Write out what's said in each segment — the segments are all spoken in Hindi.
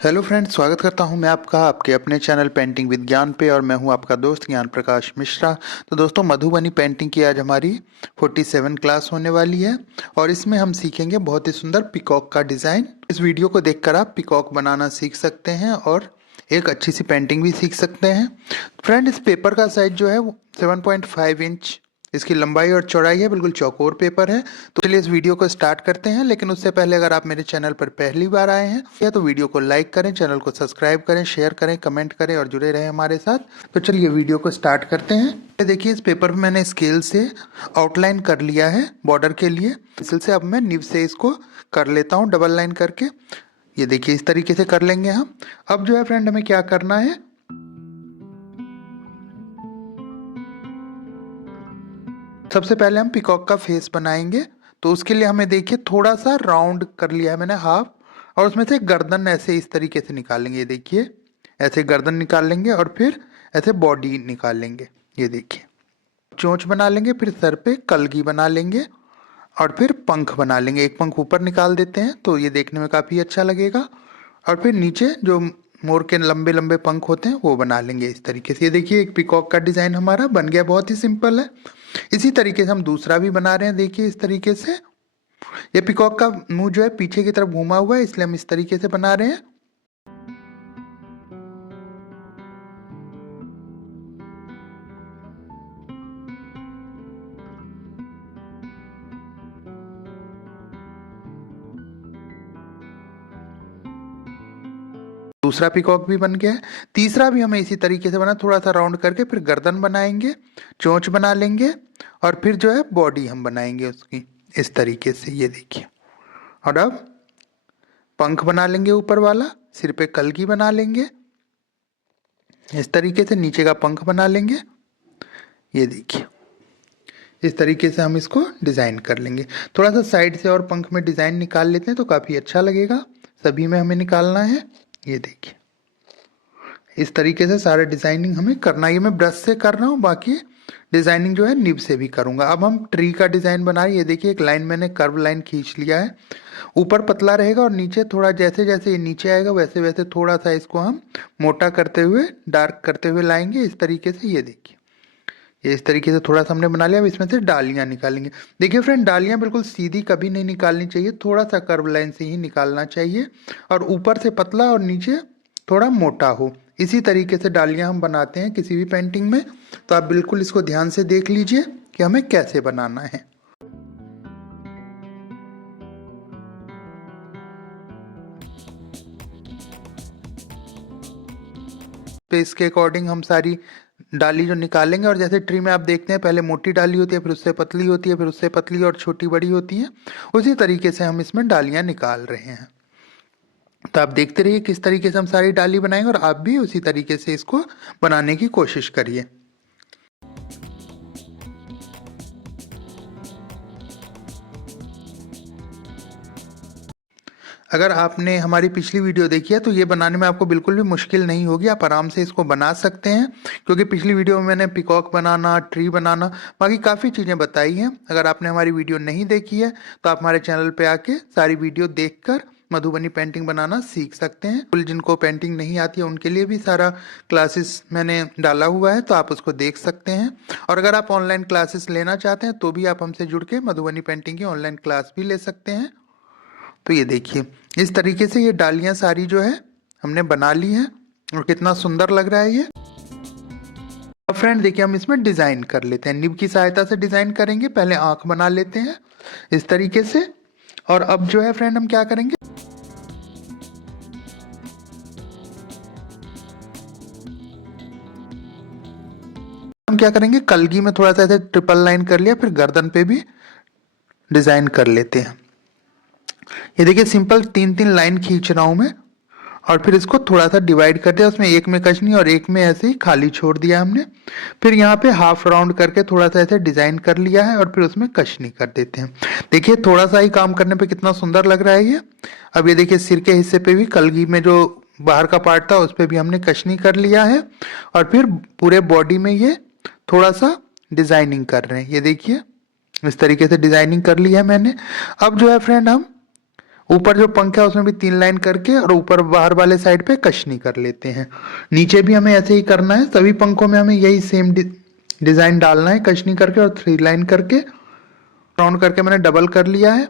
हेलो फ्रेंड्स, स्वागत करता हूं मैं आपका आपके अपने चैनल पेंटिंग विद ज्ञान पे। और मैं हूं आपका दोस्त ज्ञान प्रकाश मिश्रा। तो दोस्तों, मधुबनी पेंटिंग की आज हमारी 47 क्लास होने वाली है और इसमें हम सीखेंगे बहुत ही सुंदर पिकॉक का डिज़ाइन। इस वीडियो को देखकर आप पिकॉक बनाना सीख सकते हैं और एक अच्छी सी पेंटिंग भी सीख सकते हैं। फ्रेंड, इस पेपर का साइज जो है वो 7.5 इंच इसकी लंबाई और चौड़ाई है, बिल्कुल चौकोर पेपर है। तो चलिए इस वीडियो को स्टार्ट करते हैं। लेकिन उससे पहले अगर आप मेरे चैनल पर पहली बार आए हैं या तो वीडियो को लाइक करें, चैनल को सब्सक्राइब करें, शेयर करें, कमेंट करें और जुड़े रहें हमारे साथ। तो चलिए वीडियो को स्टार्ट करते हैं। देखिए, इस पेपर में मैंने स्केल से आउटलाइन कर लिया है बॉर्डर के लिए। पेंसिल से अब मैं निब से इसको कर लेता हूँ डबल लाइन करके। ये देखिए, इस तरीके से कर लेंगे हम। अब जो है फ्रेंड, हमें क्या करना है, सबसे पहले हम पिकॉक का फेस बनाएंगे। तो उसके लिए हमें देखिए थोड़ा सा राउंड कर लिया है मैंने, हाफ, और उसमें से गर्दन ऐसे इस तरीके से निकालेंगे। ये देखिए, ऐसे गर्दन निकाल लेंगे और फिर ऐसे बॉडी निकाल लेंगे। ये देखिए, चोंच बना लेंगे, फिर सर पे कलगी बना लेंगे और फिर पंख बना लेंगे। एक पंख ऊपर निकाल देते हैं तो ये देखने में काफ़ी अच्छा लगेगा। और फिर नीचे जो मोर के लंबे लंबे पंख होते हैं वो बना लेंगे इस तरीके से। ये देखिए, एक पिकॉक का डिज़ाइन हमारा बन गया, बहुत ही सिंपल है। इसी तरीके से हम दूसरा भी बना रहे हैं। देखिए, इस तरीके से ये पिकॉक का मुंह जो है पीछे की तरफ घूमा हुआ है, इसलिए हम इस तरीके से बना रहे हैं। दूसरा पिकॉक भी बन गया है। तीसरा भी हमें इसी तरीके से बना, थोड़ा सा राउंड करके फिर गर्दन बनाएंगे, चोंच बना लेंगे और फिर जो है बॉडी हम बनाएंगे उसकी इस तरीके से। ये देखिए, और अब पंख बना लेंगे ऊपर वाला, सिर पे कलगी बना लेंगे इस तरीके से, नीचे का पंख बना लेंगे। ये देखिए, इस तरीके से हम इसको डिज़ाइन कर लेंगे। थोड़ा सा साइड से और पंख में डिज़ाइन निकाल लेते हैं तो काफ़ी अच्छा लगेगा। सभी में हमें निकालना है। ये देखिए, इस तरीके से सारा डिज़ाइनिंग हमें करना है। ये मैं ब्रश से कर रहा हूँ, बाकी डिज़ाइनिंग जो है निब से भी करूँगा। अब हम ट्री का डिज़ाइन बना रहे हैं। ये देखिए, एक लाइन मैंने कर्व लाइन खींच लिया है। ऊपर पतला रहेगा और नीचे थोड़ा, जैसे जैसे ये नीचे आएगा वैसे वैसे थोड़ा सा इसको हम मोटा करते हुए, डार्क करते हुए लाएंगे इस तरीके से। ये देखिए, ये इस तरीके से थोड़ा सा हमने बना लिया। अब इसमें से डालियाँ निकालेंगे। देखिए फ्रेंड, डालियाँ बिल्कुल सीधी कभी नहीं निकालनी चाहिए, थोड़ा सा कर्व लाइन से ही निकालना चाहिए और ऊपर से पतला और नीचे थोड़ा मोटा हो। इसी तरीके से डालियाँ हम बनाते हैं किसी भी पेंटिंग में। तो आप बिल्कुल इसको ध्यान से देख लीजिए कि हमें कैसे बनाना है। तो इसके अकॉर्डिंग हम सारी डाली जो निकालेंगे। और जैसे ट्री में आप देखते हैं, पहले मोटी डाली होती है, फिर उससे पतली होती है, फिर उससे पतली और छोटी बड़ी होती है। उसी तरीके से हम इसमें डालियाँ निकाल रहे हैं। तो आप देखते रहिए किस तरीके से हम सारी डाली बनाएंगे और आप भी उसी तरीके से इसको बनाने की कोशिश करिए। अगर आपने हमारी पिछली वीडियो देखी है तो ये बनाने में आपको बिल्कुल भी मुश्किल नहीं होगी, आप आराम से इसको बना सकते हैं। क्योंकि पिछली वीडियो में मैंने पिकॉक बनाना, ट्री बनाना, बाकी काफ़ी चीज़ें बताई हैं। अगर आपने हमारी वीडियो नहीं देखी है तो आप हमारे चैनल पे आके सारी वीडियो देखकर मधुबनी पेंटिंग बनाना सीख सकते हैं। कुल जिनको पेंटिंग नहीं आती है उनके लिए भी सारा क्लासेस मैंने डाला हुआ है, तो आप उसको देख सकते हैं। और अगर आप ऑनलाइन क्लासेस लेना चाहते हैं तो भी आप हमसे जुड़ के मधुबनी पेंटिंग की ऑनलाइन क्लास भी ले सकते हैं। तो ये देखिए, इस तरीके से ये डालियाँ सारी जो है हमने बना ली हैं और कितना सुंदर लग रहा है ये। अब फ्रेंड देखिए, हम इसमें डिज़ाइन कर लेते हैं। निब की सहायता से डिज़ाइन करेंगे। पहले आँख बना लेते हैं इस तरीके से। और अब जो है फ्रेंड, हम क्या करेंगे, हम क्या करेंगे, कलगी में थोड़ा सा ऐसे ट्रिपल लाइन कर लिया, फिर गर्दन पे भी डिज़ाइन कर लेते हैं। ये देखिए, सिंपल 3-3 लाइन खींच रहा हूँ मैं और फिर इसको थोड़ा सा डिवाइड कर दिया। उसमें एक में कचनी और एक में ऐसे ही खाली छोड़ दिया हमने। फिर यहाँ पे हाफ राउंड करके थोड़ा सा ऐसे डिज़ाइन कर लिया है और फिर उसमें कचनी कर देते हैं। देखिए, थोड़ा सा ही काम करने पे कितना सुंदर लग रहा है ये। अब ये देखिए, सिर के हिस्से पे भी कलगी में जो बाहर का पार्ट था उस पर भी हमने कचनी कर लिया है और फिर पूरे बॉडी में ये थोड़ा सा डिज़ाइनिंग कर रहे हैं। ये देखिए, इस तरीके से डिज़ाइनिंग कर ली है मैंने। अब जो है फ्रेंड, हम ऊपर जो पंख है उसमें भी 3 लाइन करके और ऊपर बाहर वाले साइड पे कशनी कर लेते हैं। नीचे भी हमें ऐसे ही करना है, सभी पंखों में हमें यही सेम डिजाइन डालना है, कशनी करके और 3 लाइन करके राउंड करके मैंने डबल कर लिया है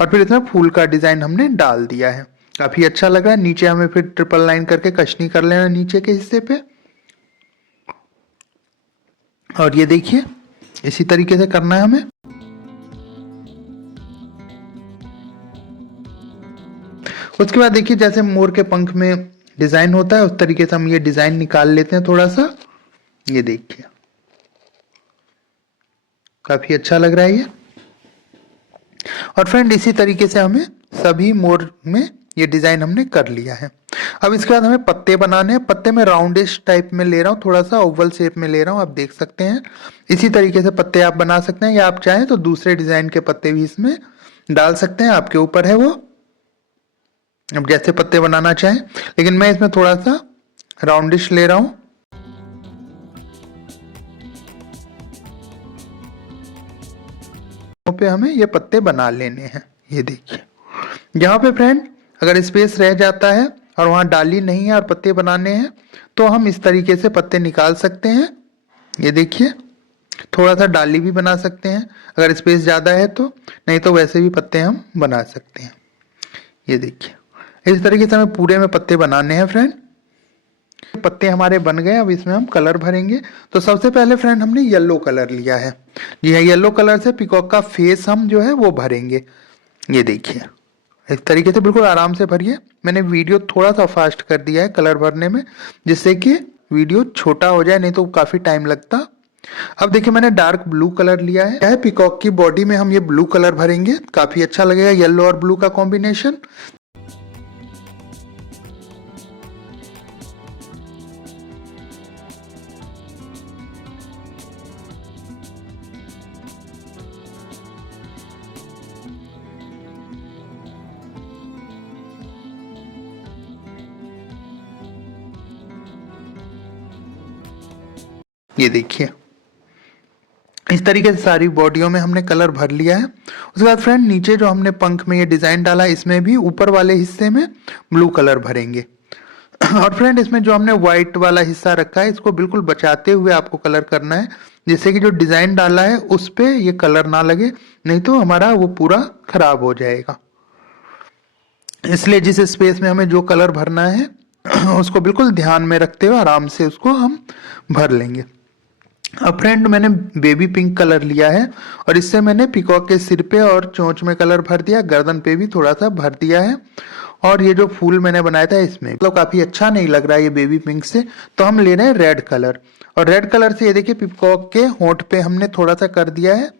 और फिर इसमें फूल का डिजाइन हमने डाल दिया है। काफी अच्छा लग रहा है। नीचे हमें फिर ट्रिपल लाइन करके कशनी कर लेना नीचे के हिस्से पे। और ये देखिए इसी तरीके से करना है हमें। उसके बाद देखिए जैसे मोर के पंख में डिजाइन होता है उस तरीके से हम ये डिजाइन निकाल लेते हैं थोड़ा सा। ये देखिए काफी अच्छा लग रहा है ये। और फ्रेंड इसी तरीके से हमें सभी मोर में ये डिजाइन हमने कर लिया है। अब इसके बाद हमें पत्ते बनाने हैं। पत्ते में राउंडिश टाइप में ले रहा हूँ, थोड़ा सा ओवल शेप में ले रहा हूँ, आप देख सकते हैं। इसी तरीके से पत्ते आप बना सकते हैं या आप चाहें तो दूसरे डिजाइन के पत्ते भी इसमें डाल सकते हैं, आपके ऊपर है वो, अब जैसे पत्ते बनाना चाहें। लेकिन मैं इसमें थोड़ा सा राउंडिश ले रहा हूँ। पे हमें ये पत्ते बना लेने हैं। ये देखिए यहाँ पे फ्रेंड अगर स्पेस रह जाता है और वहां डाली नहीं है और पत्ते बनाने हैं तो हम इस तरीके से पत्ते निकाल सकते हैं। ये देखिए थोड़ा सा डाली भी बना सकते हैं अगर स्पेस ज़्यादा है तो, नहीं तो वैसे भी पत्ते हम बना सकते हैं। ये देखिए इस तरीके से हमें पूरे में पत्ते बनाने हैं फ्रेंड। पत्ते हमारे बन गए, अब इसमें हम कलर भरेंगे। तो सबसे पहले फ्रेंड हमने येलो कलर लिया है। जी हाँ, येलो कलर से पीकॉक का फेस हम जो है वो भरेंगे। ये देखिए इस तरीके से बिल्कुल आराम से भरिए। मैंने वीडियो थोड़ा सा फास्ट कर दिया है कलर भरने में, जिससे कि वीडियो छोटा हो जाए, नहीं तो काफी टाइम लगता। अब देखिए मैंने डार्क ब्लू कलर लिया है। पीकॉक की बॉडी में हम ये ब्लू कलर भरेंगे, काफी अच्छा लगेगा येलो और ब्लू का कॉम्बिनेशन। ये देखिए इस तरीके से सारी बॉडियों में हमने कलर भर लिया है। उसके बाद फ्रेंड नीचे जो हमने पंख में ये डिजाइन डाला है इसमें भी ऊपर वाले हिस्से में ब्लू कलर भरेंगे। और फ्रेंड इसमें जो हमने व्हाइट वाला हिस्सा रखा है इसको बिल्कुल बचाते हुए आपको कलर करना है, जिससे कि जो डिजाइन डाला है उस पे ये कलर ना लगे, नहीं तो हमारा वो पूरा खराब हो जाएगा। इसलिए जिस स्पेस में हमें जो कलर भरना है उसको बिल्कुल ध्यान में रखते हुए आराम से उसको हम भर लेंगे। अब फ्रेंड मैंने बेबी पिंक कलर लिया है और इससे मैंने पीकॉक के सिर पे और चोंच में कलर भर दिया, गर्दन पे भी थोड़ा सा भर दिया है। और ये जो फूल मैंने बनाया था इसमें मतलब काफी अच्छा नहीं लग रहा है ये बेबी पिंक से, तो हम ले रहे हैं रेड कलर। और रेड कलर से ये देखिए पीकॉक के होंठ पे हमने थोड़ा सा कर दिया है,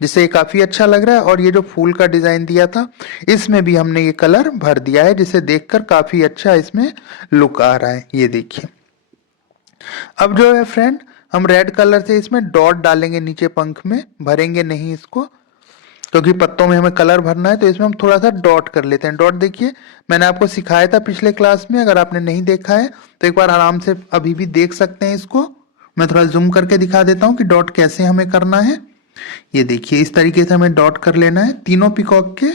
जिससे ये काफी अच्छा लग रहा है। और ये जो फूल का डिजाइन दिया था इसमें भी हमने ये कलर भर दिया है, जिसे देखकर काफी अच्छा इसमें लुक आ रहा है। ये देखिए अब जो है फ्रेंड हम रेड कलर से इसमें डॉट डालेंगे, नीचे पंख में भरेंगे नहीं इसको, क्योंकि पत्तों में हमें कलर भरना है, तो इसमें हम थोड़ा सा डॉट कर लेते हैं। डॉट देखिए मैंने आपको सिखाया था पिछले क्लास में, अगर आपने नहीं देखा है तो एक बार आराम से अभी भी देख सकते हैं इसको। मैं थोड़ा जूम करके दिखा देता हूँ कि डॉट कैसे हमें करना है। ये देखिए इस तरीके से हमें डॉट कर लेना है, तीनों पीकॉक के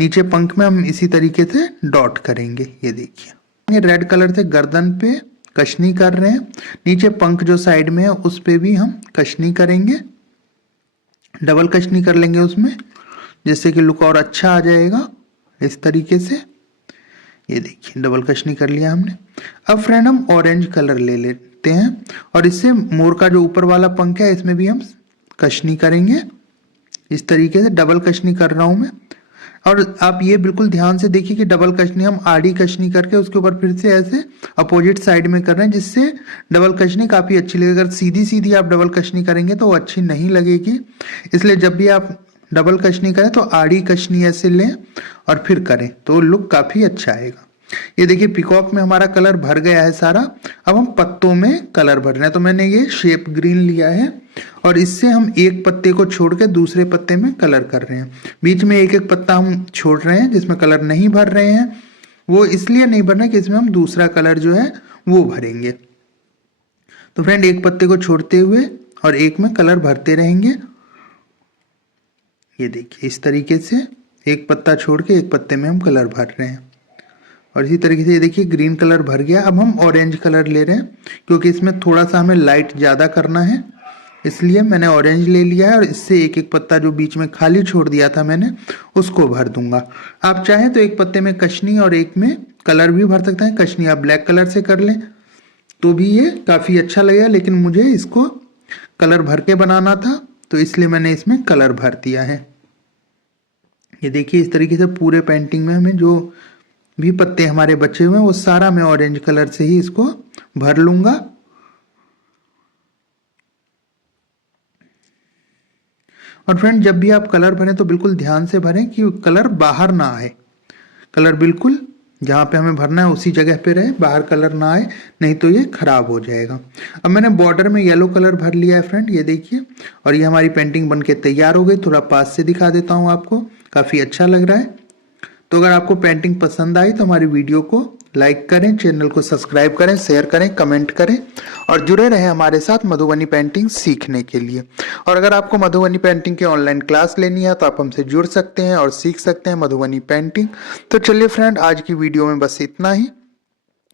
नीचे पंख में हम इसी तरीके से डॉट करेंगे। ये देखिए रेड कलर से गर्दन पे कशनी कर रहे हैं, नीचे पंख जो साइड में है उस पे भी हम कशनी करेंगे, डबल कशनी कर लेंगे उसमें, जिससे कि लुक और अच्छा आ जाएगा इस तरीके से। ये देखिए डबल कशनी कर लिया हमने। अब फ्रेंड हम ऑरेंज कलर ले लेते हैं और इससे मोर का जो ऊपर वाला पंख है इसमें भी हम कशनी करेंगे। इस तरीके से डबल कशनी कर रहा हूं मैं। और आप ये बिल्कुल ध्यान से देखिए कि डबल कशनी हम आड़ी कशनी करके उसके ऊपर फिर से ऐसे अपोजिट साइड में कर रहे हैं, जिससे डबल कशनी काफी अच्छी लगेगी। अगर सीधी सीधी आप डबल कशनी करेंगे तो वो अच्छी नहीं लगेगी, इसलिए जब भी आप डबल कशनी करें तो आड़ी कशनी ऐसे लें और फिर करें तो लुक काफी अच्छा आएगा। ये देखिए पीकॉक में हमारा कलर भर गया है सारा। अब हम पत्तों में कलर भर रहे हैं, तो मैंने ये शेप ग्रीन लिया है और इससे हम एक पत्ते को छोड़ के दूसरे पत्ते में कलर कर रहे हैं। बीच में एक एक पत्ता हम छोड़ रहे हैं जिसमें कलर नहीं भर रहे हैं, वो इसलिए नहीं भर रहे कि इसमें हम दूसरा कलर जो है वो भरेंगे। तो फ्रेंड एक पत्ते को छोड़ते हुए और एक में कलर भरते रहेंगे। ये देखिए इस तरीके से एक पत्ता छोड़ के एक पत्ते में हम कलर भर रहे हैं। और इसी तरीके से ये देखिए ग्रीन कलर भर गया। अब हम ऑरेंज कलर ले रहे हैं क्योंकि इसमें थोड़ा सा हमें लाइट ज़्यादा करना है, इसलिए मैंने ऑरेंज ले लिया है। और इससे एक एक पत्ता जो बीच में खाली छोड़ दिया था मैंने, उसको भर दूंगा। आप चाहें तो एक पत्ते में कशनी और एक में कलर भी भर सकते हैं। कशनी आप ब्लैक कलर से कर लें तो भी ये काफ़ी अच्छा लगेगा, लेकिन मुझे इसको कलर भर के बनाना था तो इसलिए मैंने इसमें कलर भर दिया है। ये देखिए इस तरीके से पूरे पेंटिंग में हमें जो भी पत्ते हमारे बचे हुए हैं वो सारा मैं ऑरेंज कलर से ही इसको भर लूंगा। और फ्रेंड जब भी आप कलर भरें तो बिल्कुल ध्यान से भरें कि कलर बाहर ना आए। कलर बिल्कुल जहाँ पे हमें भरना है उसी जगह पे रहे, बाहर कलर ना आए, नहीं तो ये खराब हो जाएगा। अब मैंने बॉर्डर में येलो कलर भर लिया है फ्रेंड, ये देखिए। और ये हमारी पेंटिंग बनके तैयार हो गई। थोड़ा पास से दिखा देता हूँ आपको, काफ़ी अच्छा लग रहा है। तो अगर आपको पेंटिंग पसंद आई तो हमारी वीडियो को लाइक करें, चैनल को सब्सक्राइब करें, शेयर करें, कमेंट करें और जुड़े रहें हमारे साथ मधुबनी पेंटिंग सीखने के लिए। और अगर आपको मधुबनी पेंटिंग की ऑनलाइन क्लास लेनी है तो आप हमसे जुड़ सकते हैं और सीख सकते हैं मधुबनी पेंटिंग। तो चलिए फ्रेंड, आज की वीडियो में बस इतना ही।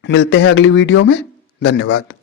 मिलते हैं अगली वीडियो में। धन्यवाद।